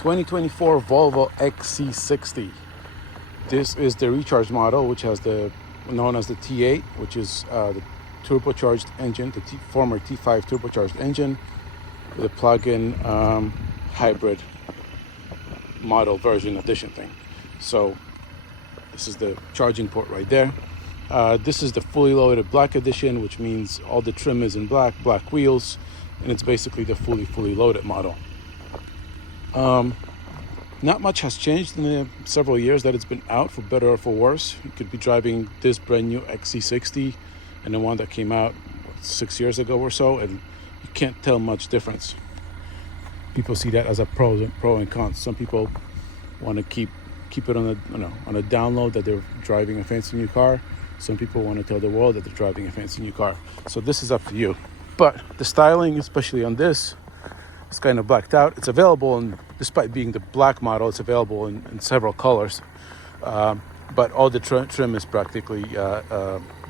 2024 Volvo XC60. This is the recharge model, which has the known as the T8, which is the turbocharged engine, the former T5 turbocharged engine with a plug-in hybrid model version edition thing. So this is the charging port right there. This is the fully loaded black edition, which means all the trim is in black wheels, and it's basically the fully loaded model. Not much has changed in the several years that it's been out, for better or for worse. You could be driving this brand new XC60 and the one that came out 6 years ago or so, and you can't tell much difference. People see that as a pro and con. Some people want to keep it on a download that they're driving a fancy new car. Some people want to tell the world that they're driving a fancy new car. So this is up to you. But the styling, especially on this, it's kind of blacked out. It's available, and despite being the black model, it's available in several colors. But all the trim is practically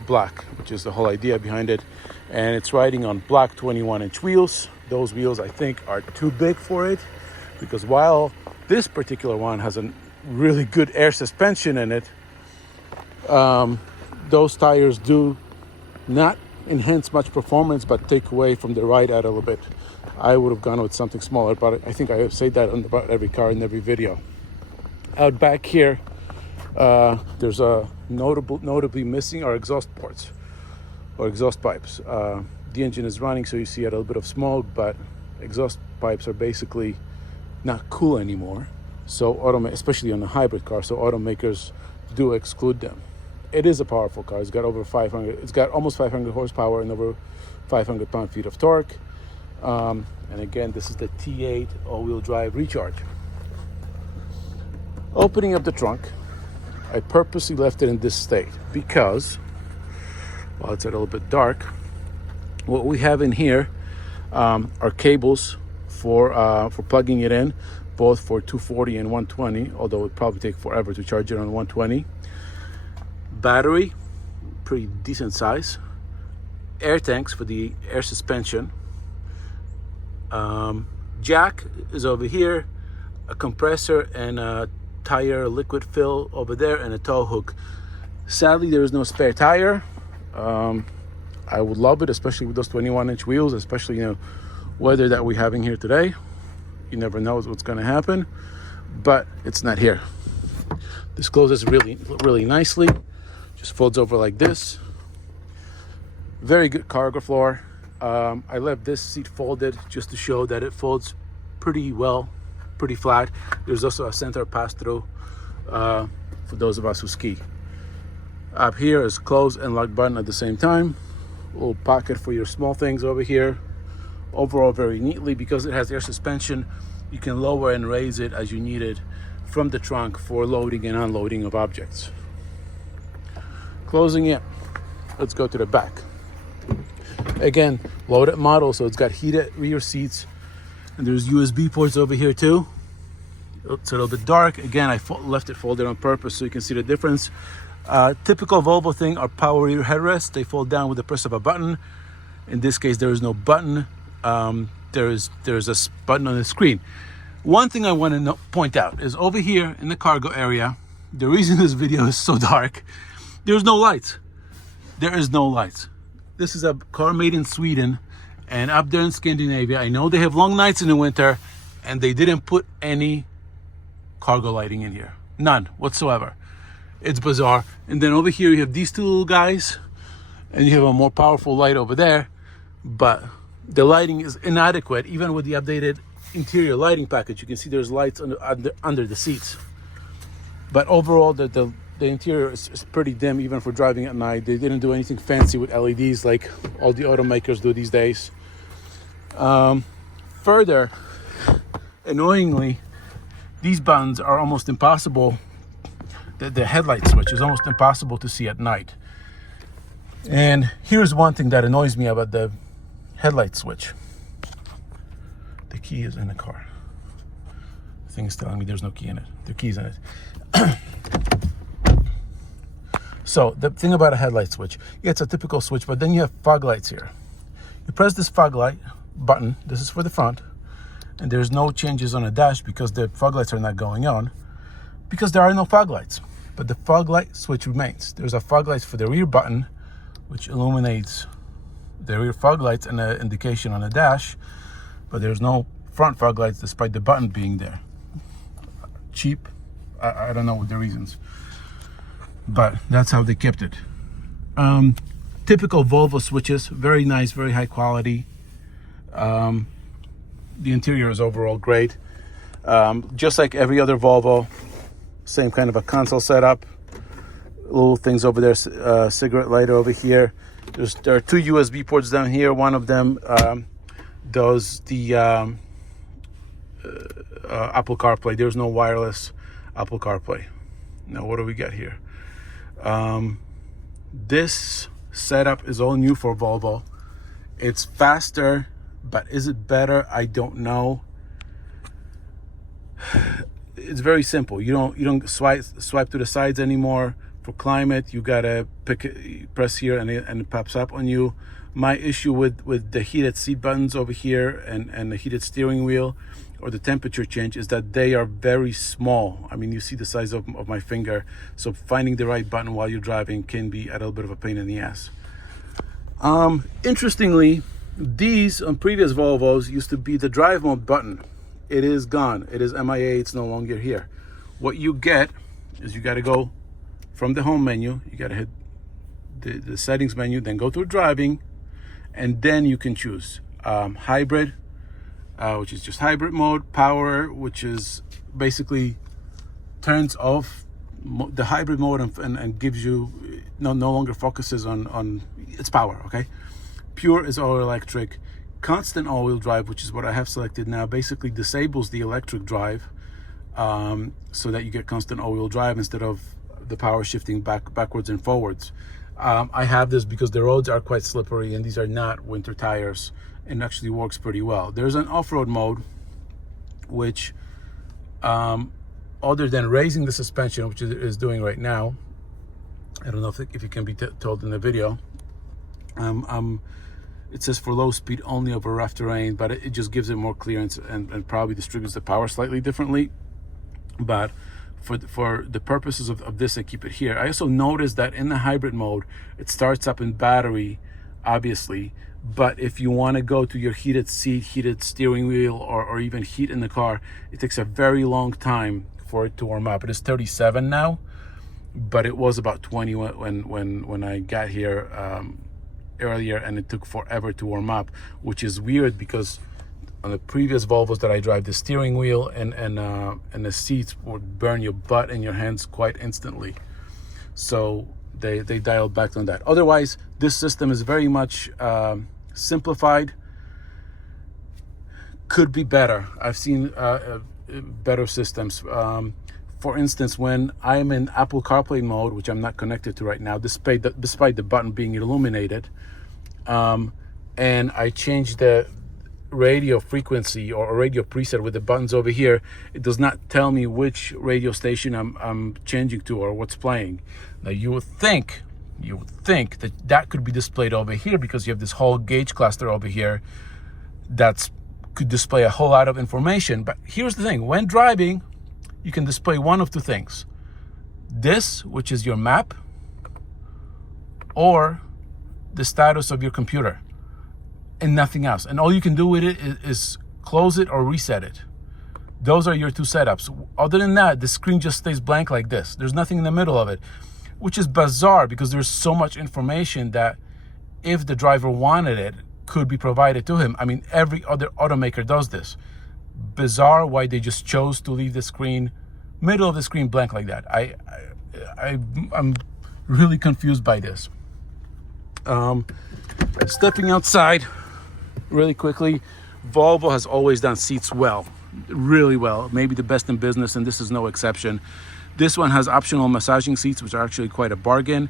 black, which is the whole idea behind it. And it's riding on black 21-inch wheels. Those wheels, I think, are too big for it, because while this particular one has a really good air suspension in it, those tires do not enhance much performance, but take away from the ride out a little bit. I would have gone with something smaller, but I think I have said that on about every car in every video. Out back here, there's a notably missing our exhaust ports or exhaust pipes. The engine is running, so you see a little bit of smoke, but exhaust pipes are basically not cool anymore. So especially on a hybrid car, so automakers do exclude them. It is a powerful car. It's got almost 500 horsepower and over 500 pound-feet of torque. And again, this is the T8 all-wheel drive recharge. Opening up the trunk, I purposely left it in this state because, while it's a little bit dark, what we have in here are cables for plugging it in, both for 240 and 120, although it would probably take forever to charge it on 120. Battery, pretty decent size. Air tanks for the air suspension. Jack is over here, a compressor and a tire liquid fill over there, and a tow hook. Sadly, there is no spare tire. I would love it, especially with those 21-inch wheels, especially weather that we're having here today. You never know what's going to happen, but it's not here. This closes really nicely. Just folds over like this. Very good cargo floor. I left this seat folded just to show that it folds pretty well, pretty flat. There's also a center pass-through for those of us who ski. Up here is close and lock button at the same time. A little pocket for your small things over here. Overall, very neatly, because it has air suspension, you can lower and raise it as you need it from the trunk for loading and unloading of objects. Closing it, let's go to the back. Again, loaded model, so it's got heated rear seats, and there's USB ports over here too. It's a little bit dark. Again, I left it folded on purpose so you can see the difference. Typical Volvo thing are power rear headrests. They fold down with the press of a button. In this case, there is no button. There's a button on the screen. One thing I want to point out is over here in the cargo area, the reason this video is so dark, there's no lights. There is no lights. This is a car made in Sweden, and up there in Scandinavia, I know they have long nights in the winter, and they didn't put any cargo lighting in here. None whatsoever. It's bizarre. And then over here you have these two little guys, and you have a more powerful light over there, but the lighting is inadequate. Even with the updated interior lighting package, you can see there's lights under the seats. But overall, the interior is pretty dim, even for driving at night. They didn't do anything fancy with LEDs like all the automakers do these days. Further, annoyingly, these buttons are almost impossible. The headlight switch is almost impossible to see at night. And here's one thing that annoys me about the headlight switch. The key is in the car. The thing is telling me there's no key in it. The key's in it. So the thing about a headlight switch, yeah, it's a typical switch, but then you have fog lights here. You press this fog light button, this is for the front, And there's no changes on the dash because the fog lights are not going on, because there are no fog lights. But the fog light switch remains. There's a fog light for the rear button, which illuminates the rear fog lights and an indication on the dash, but there's no front fog lights despite the button being there. Cheap, I don't know what the reasons, but that's how they kept it. Typical Volvo switches, very nice, very high quality. The interior is overall great. Just like every other Volvo, same kind of a console setup. Little things over there, cigarette lighter over here. There are two USB ports down here. One of them does the Apple CarPlay. There's no wireless Apple CarPlay. Now, what do we got here? This setup is all new for Volvo. It's faster, but is it better? I don't know. It's very simple. You don't swipe to the sides anymore. For climate, you gotta press here and it pops up on you. My issue with the heated seat buttons over here and the heated steering wheel or the temperature change is that they are very small. I mean, you see the size of my finger. So finding the right button while you're driving can be a little bit of a pain in the ass. Interestingly, these on previous Volvos used to be the drive mode button. It is gone. It is MIA. It's no longer here. What you get is you got to go from the home menu. You got to hit the settings menu, then go to driving, and then you can choose hybrid, which is just hybrid mode, power, which is basically turns off the hybrid mode and gives you no longer focuses on its power. Okay, pure is all electric. Constant all-wheel drive, which is what I have selected now, basically disables the electric drive, so that you get constant all-wheel drive instead of the power shifting backwards and forwards. I have this because the roads are quite slippery and these are not winter tires, and actually works pretty well. There's an off-road mode, which other than raising the suspension, which it is doing right now, I don't know if it can be told in the video. It says for low speed only over rough terrain, but it just gives it more clearance and probably distributes the power slightly differently. But for the purposes of this, I keep it here. I also noticed that in the hybrid mode, it starts up in battery, obviously. But if you want to go to your heated seat, heated steering wheel, or even heat in the car, it takes a very long time for it to warm up. It is 37 now, but it was about 20 when I got here earlier, and it took forever to warm up, which is weird because on the previous Volvos that I drive, the steering wheel and the seats would burn your butt and your hands quite instantly. So they dialed back on that. Otherwise, this system is very much simplified. Could be better. I've seen better systems. For instance, when I'm in Apple CarPlay mode, which I'm not connected to right now, despite the button being illuminated, and I change the radio frequency or radio preset with the buttons over here, it does not tell me which radio station I'm changing to or what's playing. Now you would think that could be displayed over here because you have this whole gauge cluster over here could display a whole lot of information. But here's the thing: when driving, you can display one of two things. This, which is your map, or the status of your computer, and nothing else. And all you can do with it is close it or reset it. Those are your two setups. Other than that, the screen just stays blank like this. There's nothing in the middle of it, which is bizarre because there's so much information that if the driver wanted it, could be provided to him. I mean, every other automaker does this. Bizarre why they just chose to leave the screen, middle of the screen blank like that. I'm really confused by this. Stepping outside really quickly, Volvo has always done seats well, really well, maybe the best in business, and this is no exception. This one has optional massaging seats, which are actually quite a bargain.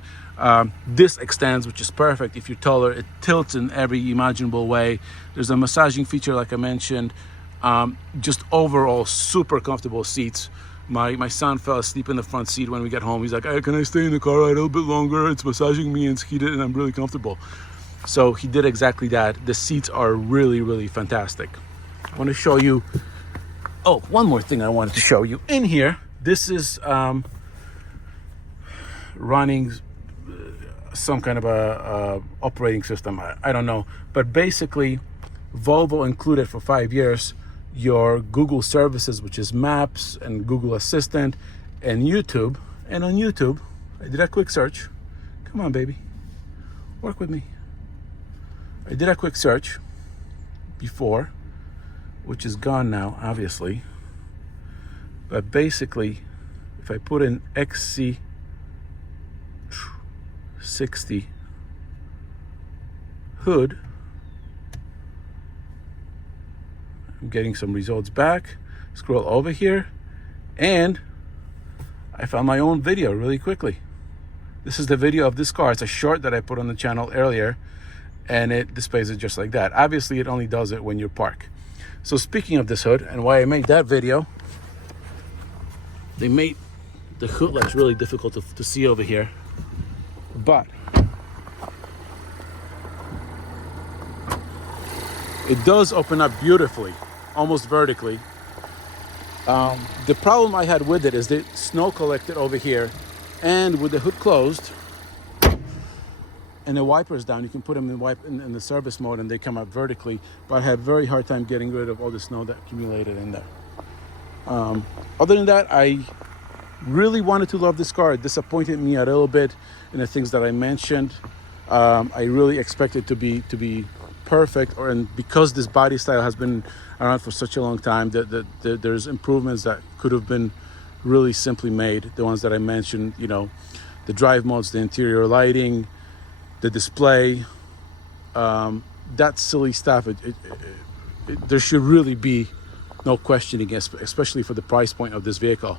This extends, which is perfect. If you're taller, it tilts in every imaginable way. There's a massaging feature, like I mentioned. Just overall super comfortable seats. My son fell asleep in the front seat when we got home. He's like, hey, can I stay in the car a little bit longer? It's massaging me and it's heated and I'm really comfortable. So he did exactly that. The seats are really, really fantastic. I want to show you Oh, one more thing I wanted to show you in here. This is running some kind of a operating system. I don't know, but basically Volvo included for 5 years your Google services, which is Maps and Google Assistant and YouTube. And on YouTube, I did a quick search. Come on, baby, work with me. I did a quick search before, which is gone now, obviously. But basically, if I put in XC60 hood, I'm getting some results back. Scroll over here, and I found my own video really quickly. This is the video of this car. It's a short that I put on the channel earlier, and it displays it just like that. Obviously, it only does it when you're parked. So speaking of this hood and why I made that video, they made the hood latch really difficult to see over here, but it does open up beautifully, almost vertically. The problem I had with it is the snow collected over here, and with the hood closed and the wipers down, you can put them in the service mode and they come up vertically, but I had a very hard time getting rid of all the snow that accumulated in there. Other than that, I really wanted to love this car. It disappointed me a little bit in the things that I mentioned. I really expected to be perfect, and because this body style has been around for such a long time, there's improvements that could have been really simply made. The ones that I mentioned, you know, the drive modes, the interior lighting, the display, that silly stuff. There should really be no questioning, especially for the price point of this vehicle.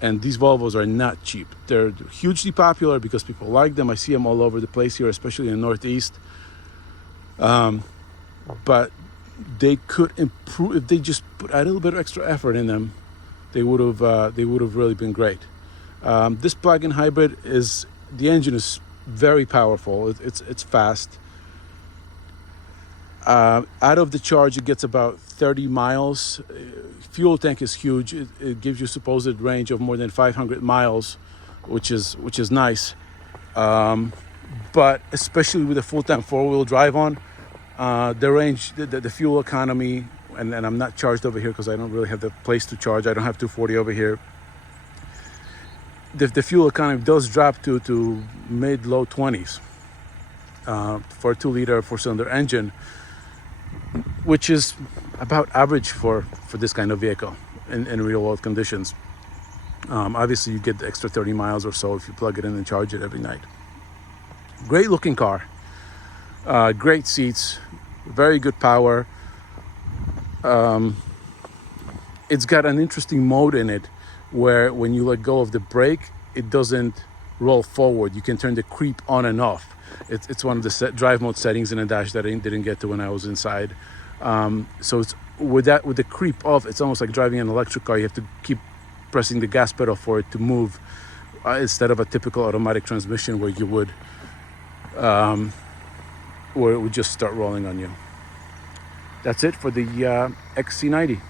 And these Volvos are not cheap. They're hugely popular because people like them. I see them all over the place here, especially in the Northeast. But they could improve if they just put a little bit of extra effort in them. They would have really been great. This plug-in hybrid the engine is very powerful. It's fast. Out of the charge, it gets about 30 miles. Fuel tank is huge. It gives you supposed range of more than 500 miles, which is nice. But especially with a full-time four-wheel drive on, the range, the fuel economy, and I'm not charged over here because I don't really have the place to charge. I don't have 240 over here. The fuel economy does drop to mid-low 20s for a 2-liter 4-cylinder engine, which is about average for this kind of vehicle in real world conditions. Obviously, you get the extra 30 miles or so if you plug it in and charge it every night. Great looking car, great seats, very good power. It's got an interesting mode in it where when you let go of the brake, it doesn't roll forward. You can turn the creep on and off. It's one of the drive mode settings in the dash that I didn't get to when I was inside. So it's with the creep off, it's almost like driving an electric car. You have to keep pressing the gas pedal for it to move, instead of a typical automatic transmission where you would where it would just start rolling on you. That's it for the XC90.